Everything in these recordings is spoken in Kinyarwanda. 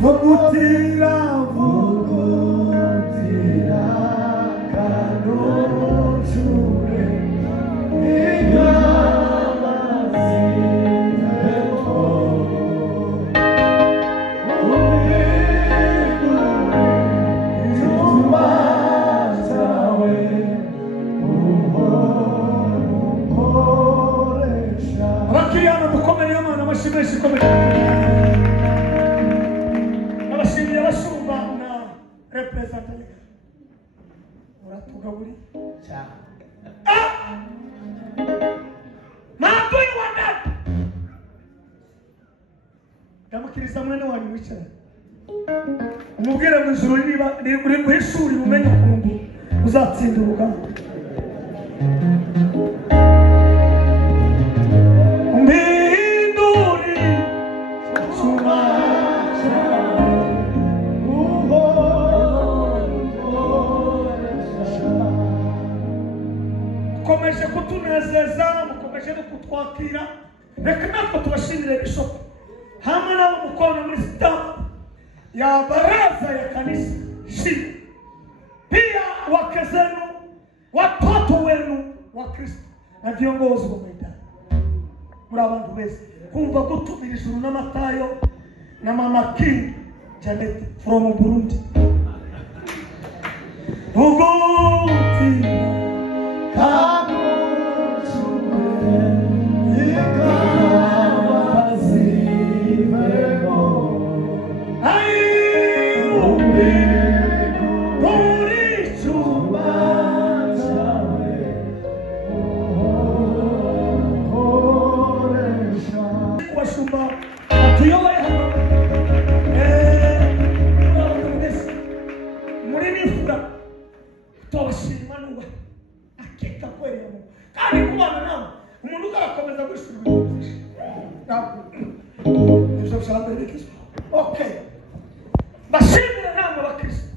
vugutira kanochure Ndamukiriza mwene wanyu wicara umubwire mu ijuru niba uri guhishura ubumenyi ukuntu uzatsinda urugamba umbinduri sumacha ukomeje kutunezeza mukomeje no kutwakira reka natwe tubashimire bishop hamwe nabo mukono muri staff ya baraza ya kanisa shida pia wake zenu watoto wenu wa Kristo na viongozi wa maidani muri abantu bese kumva gutumira ijuru n'amatayo na mama King Janet from Burundi Burundi Okay. Bashimira nama bakristo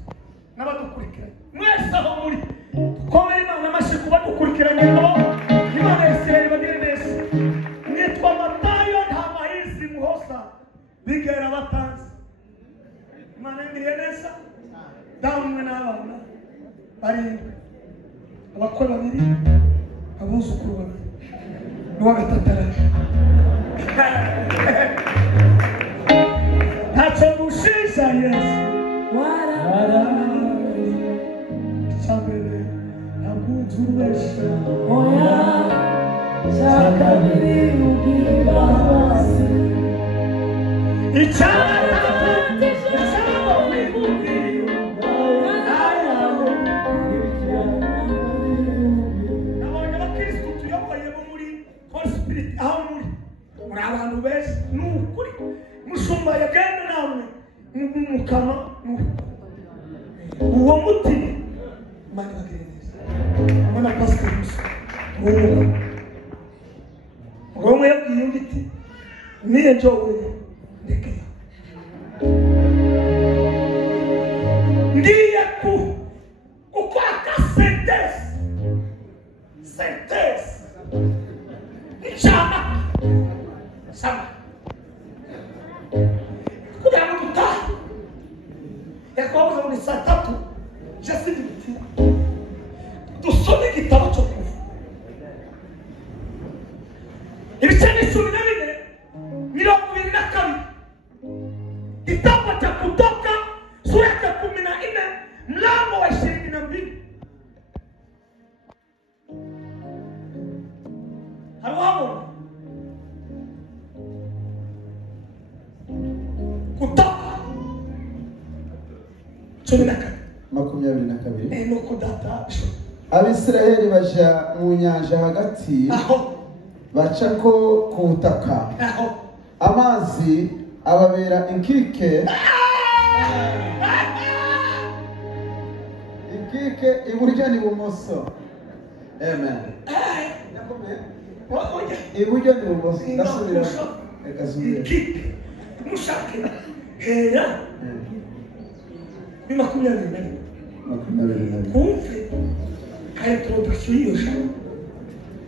n'abadukurikira. Mwese aho muri. Komera Imana amashi kubadukurikiranye nabo. Imana Isirayeli bagire neza. Nitwa Matayo nta mahizi muhosa. Bigera batanze. Imana ngiriye neza. Damwe n'abana. Barindwi. Abakwe babiri. Abuzukuru babiri. N'uwa gatatu. Tachamushisha yes wara chambele akuzurwesha oya chakabiri ubibasi ichana chama wibuki aya na Kristo tuyoboye muri Spirit aho muri abantu bese n'ukuri mushumba yagenda namwe mukama uwo muti mani bagereza amana pastor Musa uwo yabwiye ngiti niye njowe ndeke ndiye ku ukwaka sentence chama sama kuda mtuta ya kwa ni saa 3 just hivi tusome kitabu cha kufu ibitani sura nne mirongo 22 kitabu cha Kutoka sura ya 14 mlango wa 22 hapo Kutoka 22 nuko data Abisirayeli baja mu nyanja hagati baca ko ku butaka amazi ababera inkike iburyo n'ibumoso amen iburyo n'ibumoso ndasubira ekazubira mushake heya ni makumyabiri kumve kaya introduction yosha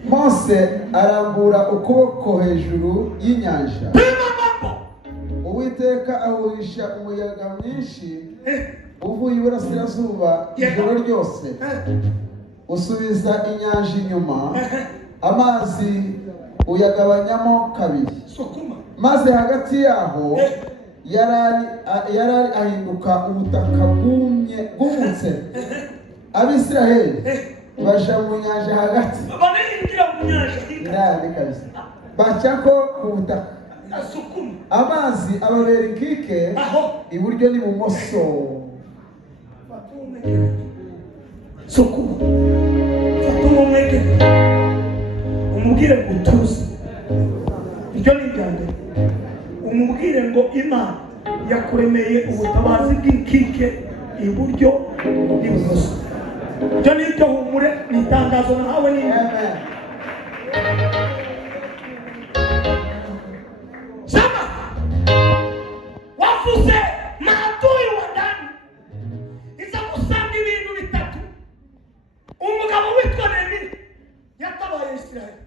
Mose arambura ukuboko hejuru y'inyanja uwiteka ahuhisha umuyaga mwinshi uvuye iburasirazuba ijoro ryose, usubiza inyanja inyuma, amazi uyagabanyamo kabiri, maze hagati yaho yarari ahinduka ubutaka bwumutse. Abisiraheli baja mu nyanja hagati, baca ko ku butaka, amazi ababera inkike iburyo n'ibumoso. Umubwire ngo utuze, ibyo ni ibyanjye. Umubwire ngo Imana yakuremeye ubutabazi bw'inkike iburyo n'ibumoso. Ibyo ni ibyo humure, ni itangazo nahawe n'Imana. Sema wavuze maadui wa ndani iza kusanga ibintu bitatu. Umugabo witwa Nehemiya yatabaye Isiraheli.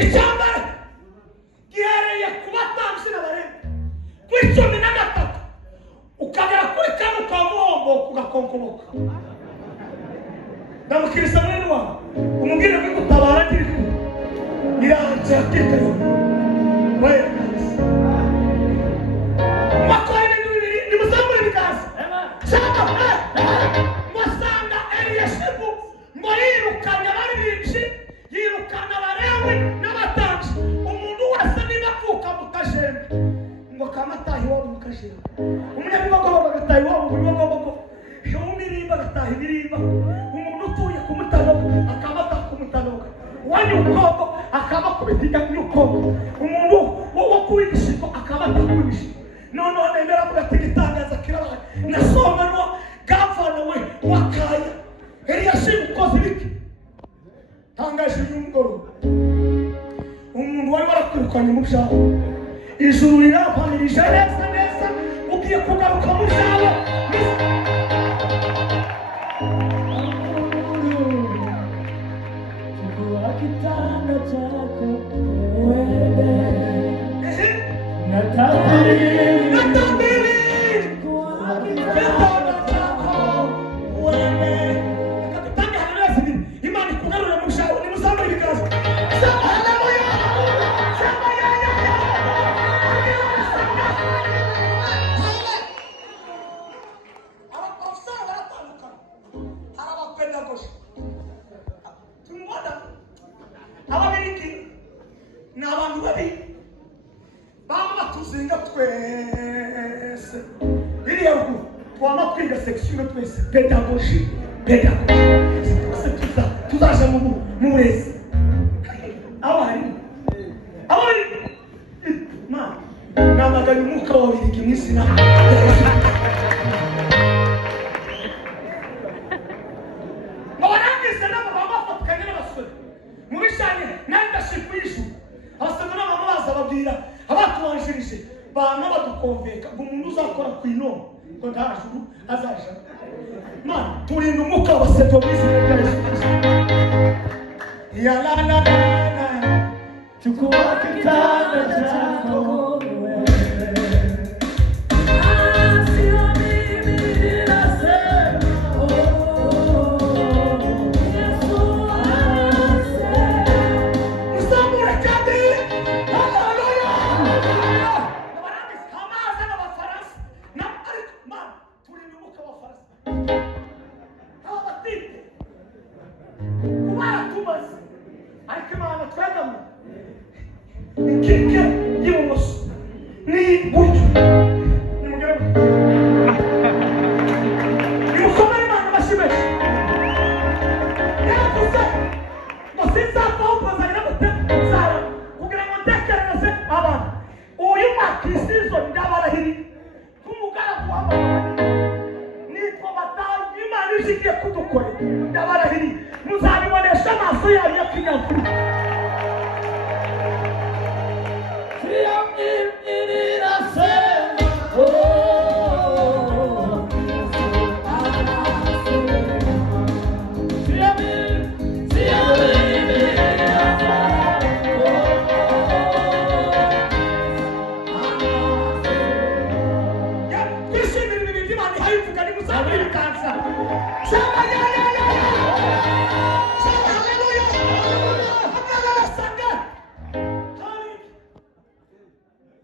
Icyambere gihereye ku batambyi n'abarebi ku 13 ukagera kuri kane ka muhombo kugakonkoboka. Ndamukirisa mwene wawe umubwire ko gutabara kiri iraje atekayo wewe makore n'ibiri nimuzamure bikaza shaka masanga Eliyashibu mwirukanya baribyi yirukana abarewi n'abatambyi. Umuntu wese nibakuka mutajembe ngo kamatahi wo mukajembe, umunyabigogo bagatahi wo mubigogo, umirimba gatahi birimba. Umuntu utuye ku mutano akabata ku mutano, wanyukogo akaba kubitiga nyukogo. Umuntu wo kuwishiko akabata kuwishi. None nemera mugatigitangaza kirabaye nasomanwa gavana we wakaya Eliyashibu koze biki tangaje y'umugoro. Umuntu wari warakwirukanye mu byabo, ijuru riravanirije neza ugiye kugaruka mu byabo. Pédagogie. Tuzaje mu burezi. Abari ma namaganye umwuka wabiriki mw'izina. Mwarangiza nabo babafatikanye n'abasore mubishanye nandashika ijuru. Abasore nabo baza babwira abatubanjirije bana badukonveka ngo umuntu uzakora ku inomo ngo ndajuru azaje. Man, turinda umwuka wa sedomizi n'ibya Yesu Kristo. Chukua kitanda chako wewe. Sio mimi ninasema, Yesu anasema. Msambure kadi. Haleluya. Nabarani hamaza na wafarasi. Na man, turinda umwuka wa farasi. Kumara tumaze ariko Imana twagamo ikike y'ibumoso n'iburyo. Nimugere nimusomere Imana bashimeje yavuze ngo sinzavaho mpazanye n'amutekano kugira ngo ntekereze abantu. Uyu mwaka isizo ndabarahiri nk'umugaragu w'amahanga nitwa batawe Imana igiye kudukorera. Ndabarahiri muzabibonesha amaso yayo yakinyafurika. ibiganza sema ya sema haleluya amara sanga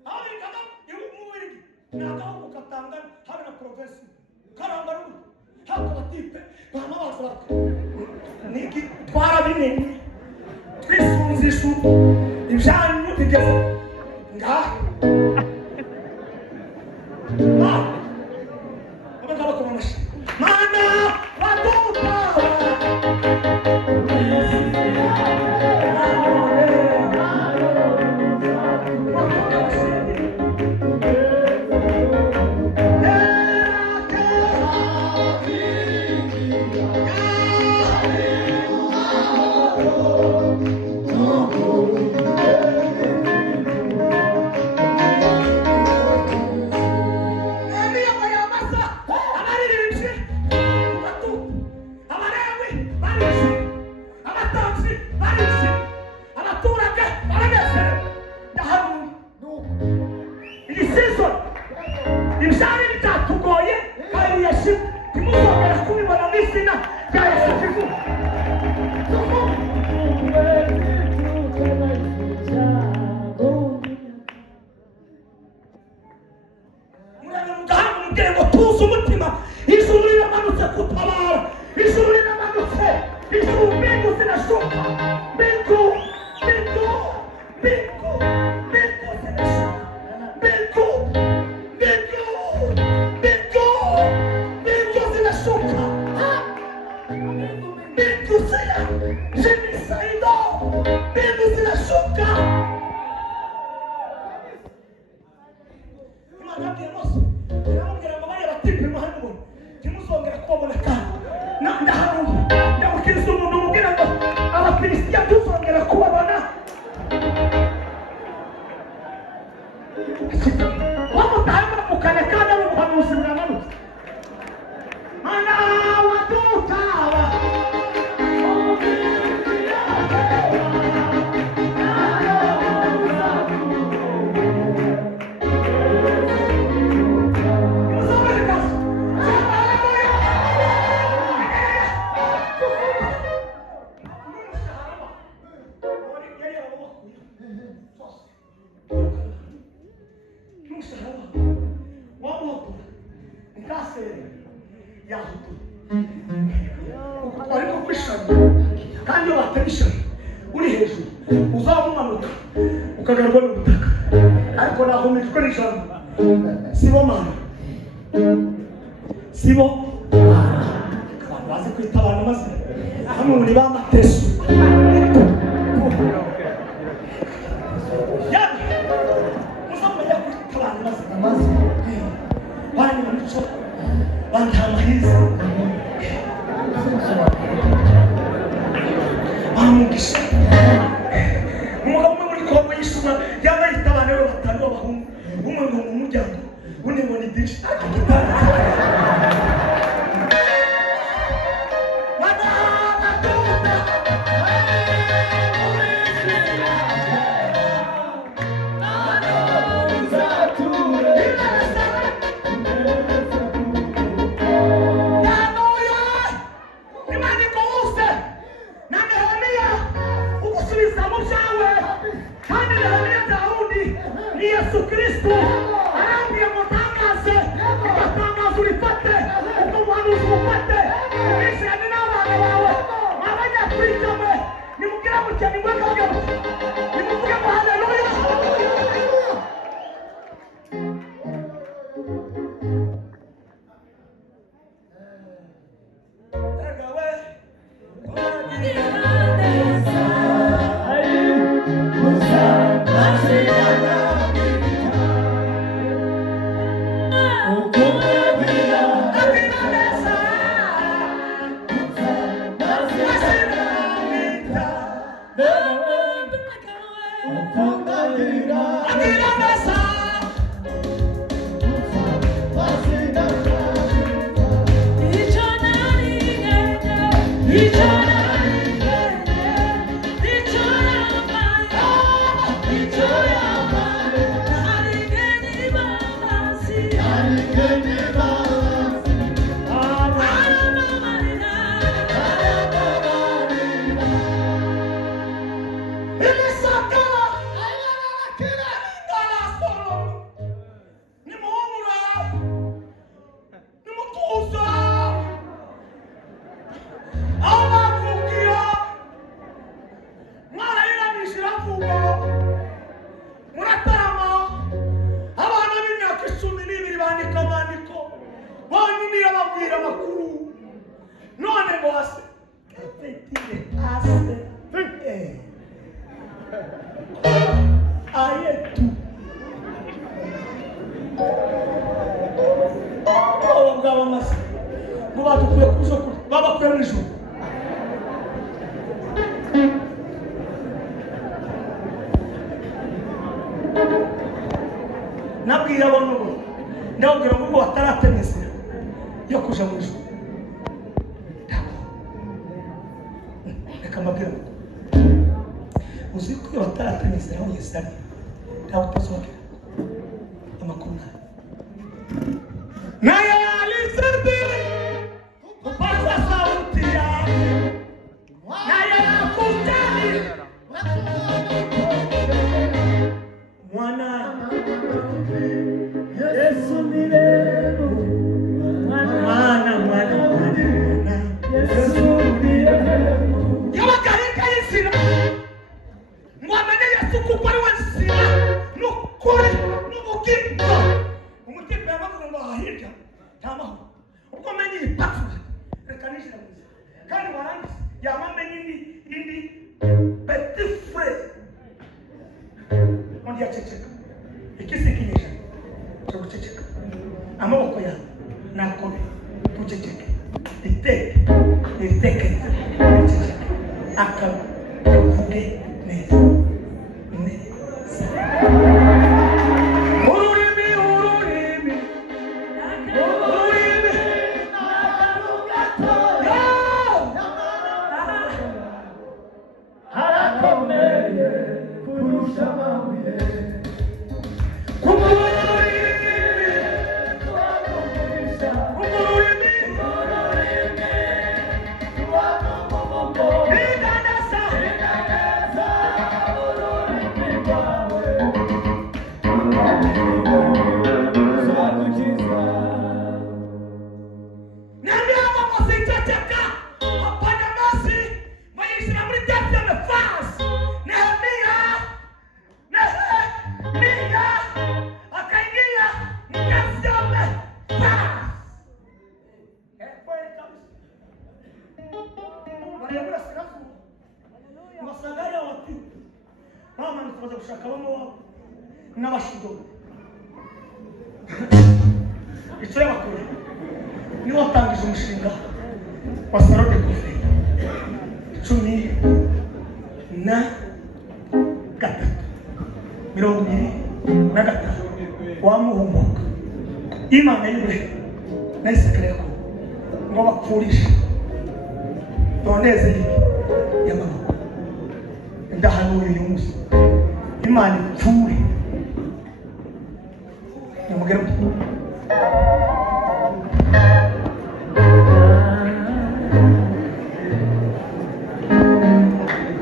hari kama yumuri naka ukatanga hari na province karangaru hako batipe mama basaba niki twara binini twisunzishu ibyanyu bigeze ngaha abagabo kumamasha mana waduka bambwira amakuru none ngo hase ase ayetu ngaba masi ngo badukuye ku isoko babakuye mu ijuru nabwira abo n'ubu ndabwira ngo bataratemeza yo kuja mu ijuru reka mbabwira uzi ko bataratemeza aho yesani ntawe utazongera amakuru nayo alisirdi kupasa sauti yake nayo yakutani mwana Yesu ni leo mwana Yesu ni leo yabagarika yisira mwamenye Yesu kuko ari we sira n'ukuri n'ubugingo umutima yabavuga ngo ahirya ntamaho ubwo menye ipatfu reka nishira mwiza kandi warangiza yamamenye indi petit frère on yaceceka ikisikinyesha cyo guceceka amaboko yawe nakore guceceka iteke guceceka akaba uvuge neza ururimi harakomeye kurusha amabuye n'abashido icyo bakora ni watangije umushinga wa salon de coiffure 13 wamuhumuka imana y'ubuhe nayisekereko ngo bapfurishe toneze y'amaboko ndahanuye uyu munsi imana ipfure namugera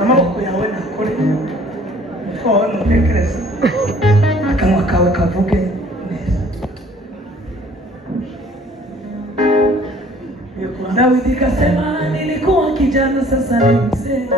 amaboko yawe nakore fone utekereza akanwa kawe kavuge neza Dawidi kasema nilikuwa kijana sasa ni mzee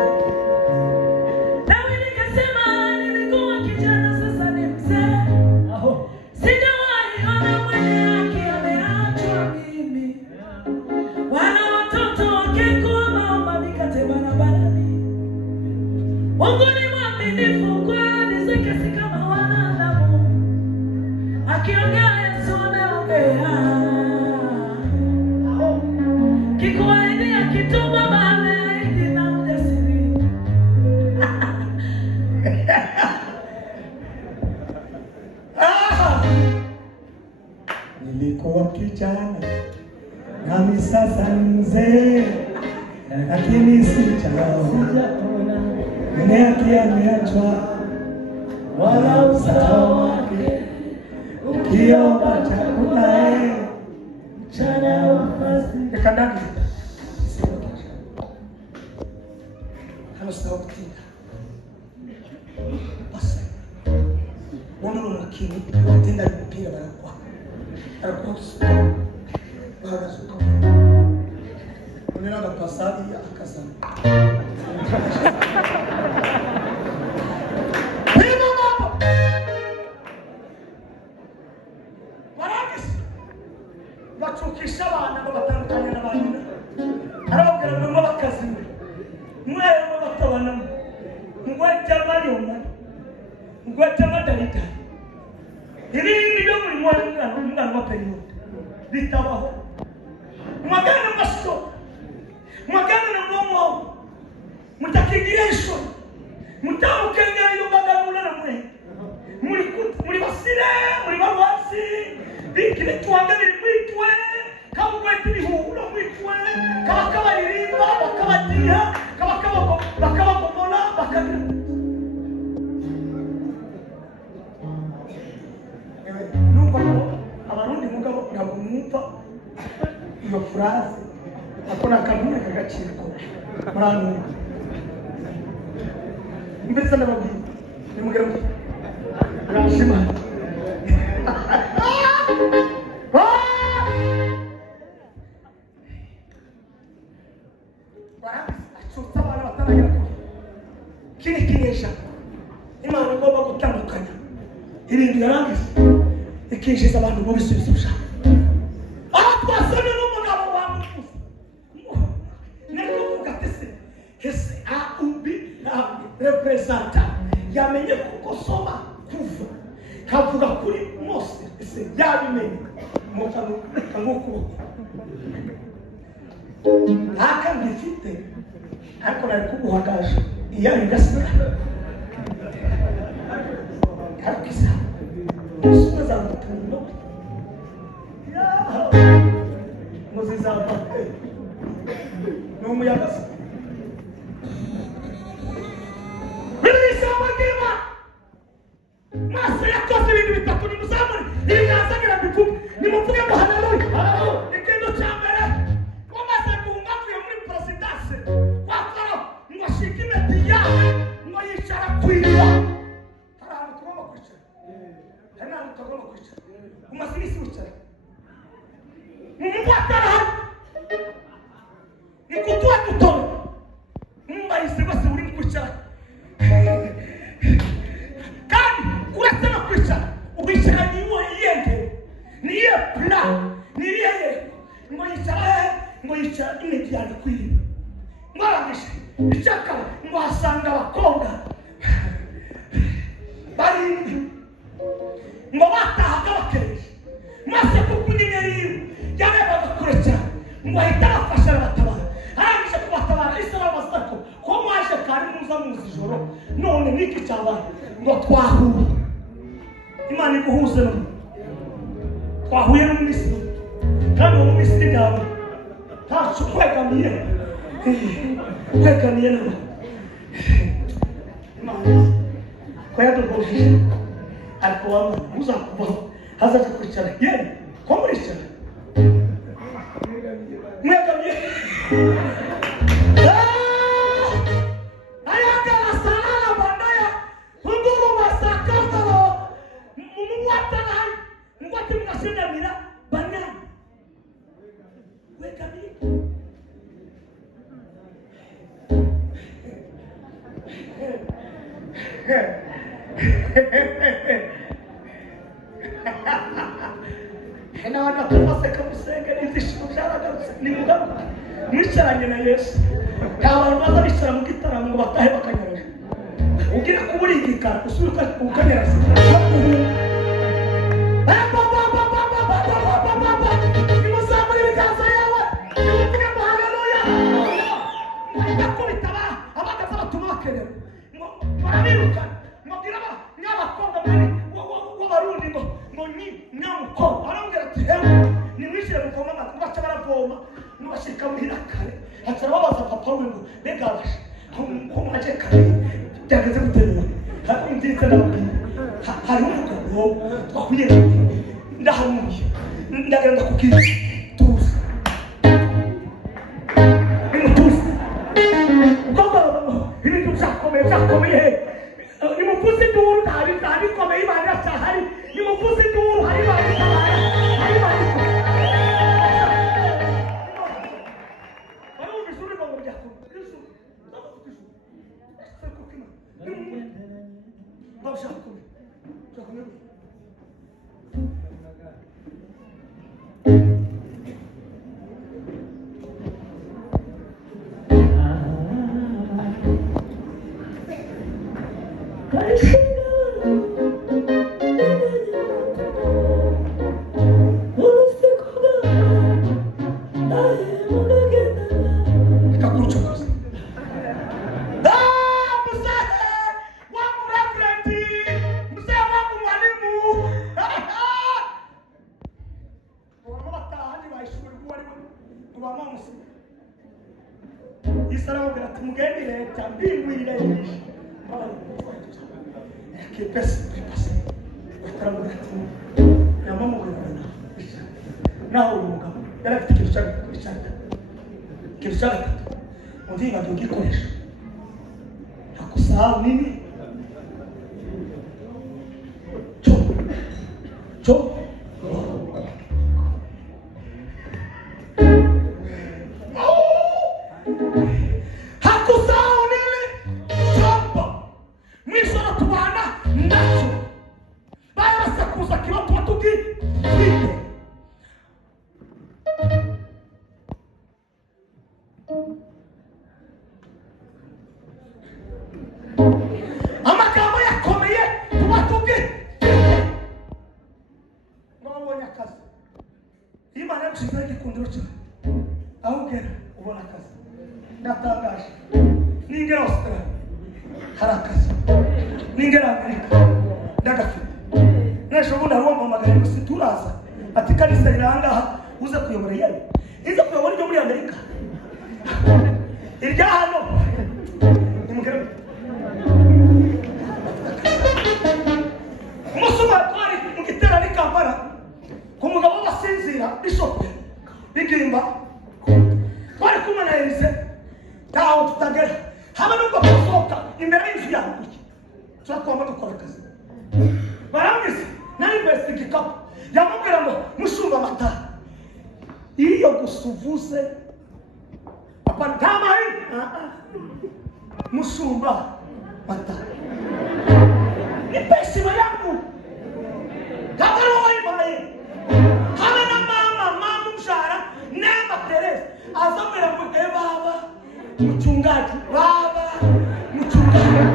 nilikuwa kijana nami sasa mzee lakini sijaona mwenye haki ameachwa wala usawa wake ukiomba chakula mchana wafasi ekandaki hano sawa kutinda basi wono lakini watinda kupiga barakwa arakosa bahagazuka unena gapasadi akasana bacukisha abana ngo batandukanye n'abandi arababwira ngo bakazimwe mwayo ngo batabanamo ngo ajyamayona ngo ajyamadalita ibindi byo muri umwana wa periyode bitabaho mwagana masiko mwagana na momo mutakigiresho mutamukengera iyo baganura na mwe muri basire muri barwasi bikire tuwangane mwitwe kabugwete bihura mwitwe kabakabaririmba bakabatiha bakabagomona bakagira numva ko abarundi mugabo ntabwo mwumva iyo phrase akora akamuna kagaciro muranumva mbese ndababwira nimugera mu rashima achotsa abana bataragira kure kiri kinesha imana igomba gutandukanya ibintu yarangiza ikinjiza abantu mu bisubizo bishaka aho twasomye n'umugabo wamuvuze niko kuvuga ati hese aubi representa yamenye kugosoma kuva kavuga kuri Mose ese yabimenye mutano kangukuboko aka ngifite ariko nari kuguhagaje iyari gasira kabisa usuza za mutundo ya muzizamba no muyaga Masa yakoze ibintu bitatu nimuzamure ibiganzagira bikuba nimuvuge ngo haleluya ikendo cyambere ko maze guhungavuye muri presidence wakora ngo ashike imeti yawe ngo yicara kwira hari ahantu tugomba kwicara hari n'ahantu tugomba kwicara umaze iminsi wicara mumwatara ni kutuwa dutora mumbayise bose uri kwicara urasema kwicara ubicara niwo yenge niye plan niye ngo yicara imediane kwiri mwarangishe icyaka ngo asanga abakobwa bari ngo batahaga bakeje maze kukunyenyeri yarebaga kure cyane ngo ahita abafasha arabatabara arangije kubatabara isaba amasako ko mwaje kari muza muzi ijoro none niki cyabaye ngo twahuye imana iguhuze no twahuye no Misiri kandi no Misiri yawe ntacu kwegamiye no imana ko yaduhuje ariko wamwe uzakubaho hazaje kwicara yewe ko muricara mwegamiye Hena wana kumase kamusenge nizishimo byaragarutse ni mugaruka mwicaranye na Yesu abantu baza bicara mu gitaramo ngo batahe bakanyarira ugira kuburigika usuruka ukanyara nimuzamure ibiganza yawe nimuvuge ngo haleluya ndakubita abagaza batuma bakenera ngo barabirukana mubwira nyabakobwa bari w'abarundi ngo ni nyamukobwa arambwira ati hewe nimwishyire mu koma amazi baca baravoma mubashika muhira kare haca babaza papa we ngo mbega bashe ko mwaje kare byageze guterura hari nziza ndabwira hari umugabo twahuye ndahamuye ndagenda kukira tuzi nimutuzi ubwo ibintu byakomeye nimuvuze induru ntari komeye imana cyahari nimuvuze induru hari bari ngeni leta mbingu ile kipesi ataramugati na mama ngana naho umugabo yarafite kirishaka ndinga ngikoresha akusahau nini cho hakusahau nini chombo mwisho natubana nacho baya sakuza kiroto watugi amagambo yakomeye tubatugi mwabonye akazi Imana yabishyizeho igikundiro cyawe aho ugera ubona akazi ndatangaje ningera Australia hari akazi ningera Amerika ndagafite n'ejo bundi arumva amagana gusa turaza ati kanisa rirangaha uze kuyobora yewe iza kuyobora ibyo muri Amerika irya hano nimugere umusuma twari mu gitera ni Kampala ku mugabo w'abasinzira Bishop Bigimba twari kumwe na Elise taho tutagera haba nubwo kusohoka imbere y'inzu yawe iki turakwama dukora akazi baramwise nari mbese igikapu yamubwira ngo mushumba amata iyo gusuvuze apantama mushumba mata ni peshima yangu kabaro waibaye hana na mama mshara nema Teresa azamera ngo baba mchungaji baba mchungaji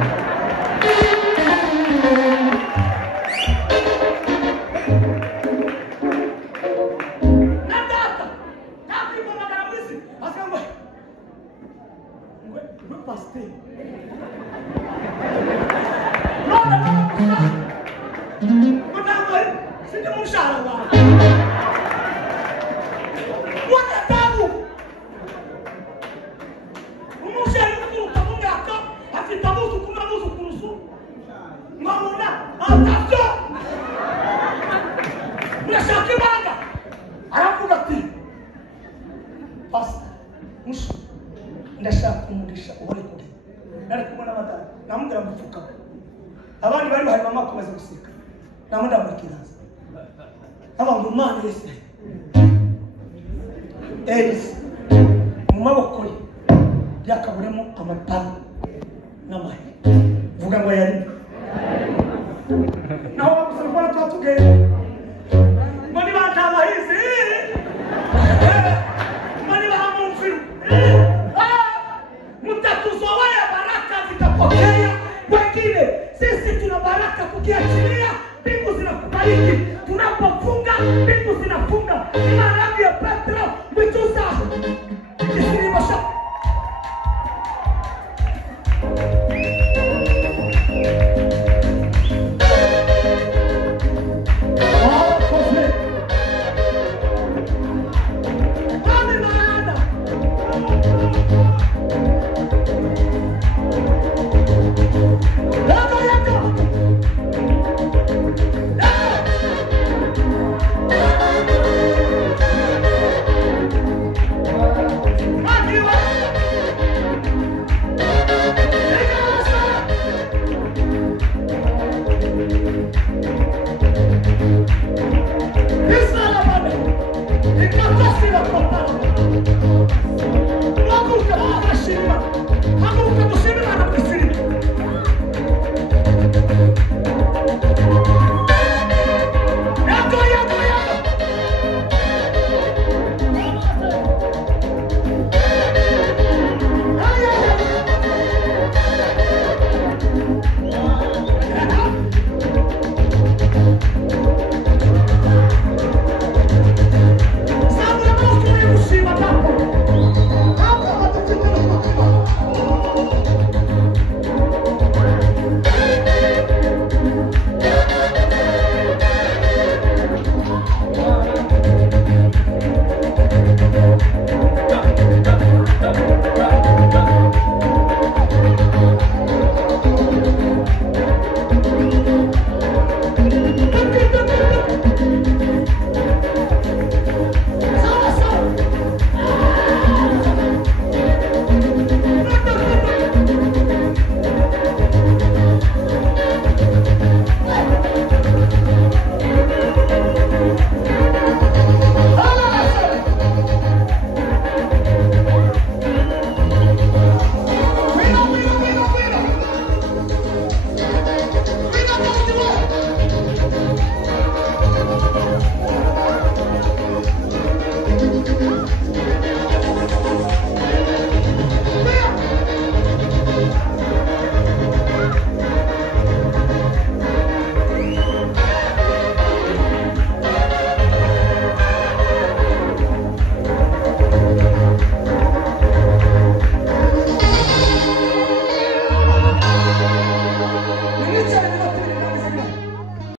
nataka kwa magaramuzi askamba ngwe pastor Mwanangu, sindi mshahara wako. Mwana tabu. Mshahara wako utamunga haka, ati tabuzu kumabuzu kurusu. Mwana, atafyo. Mnashaki manga. Alafu gati. Pasta, mushu. Ndashaka kumugisha ubone kuri. Nari kumana matara. Namubwira mfuka. Abandi bari bahari mama komeza gusika. Namunda bakiraza. Abantu Imana yese. Elise. Mu maboko ye yakaburemo amata n'amahi. Vuga ngo yari. Naho bakusaba ko twatugeye. Mani batamahizi. Mani bahamumfiru. Mtatuzo waya baraka zitapokea wengine. Sisi tuna baraka kukiachilia, mbingu zinakubariki. Tunapofunga, mbingu zinafunga. Ina rangi ya Petro, mituza. Kisilimasha. Hallelujah.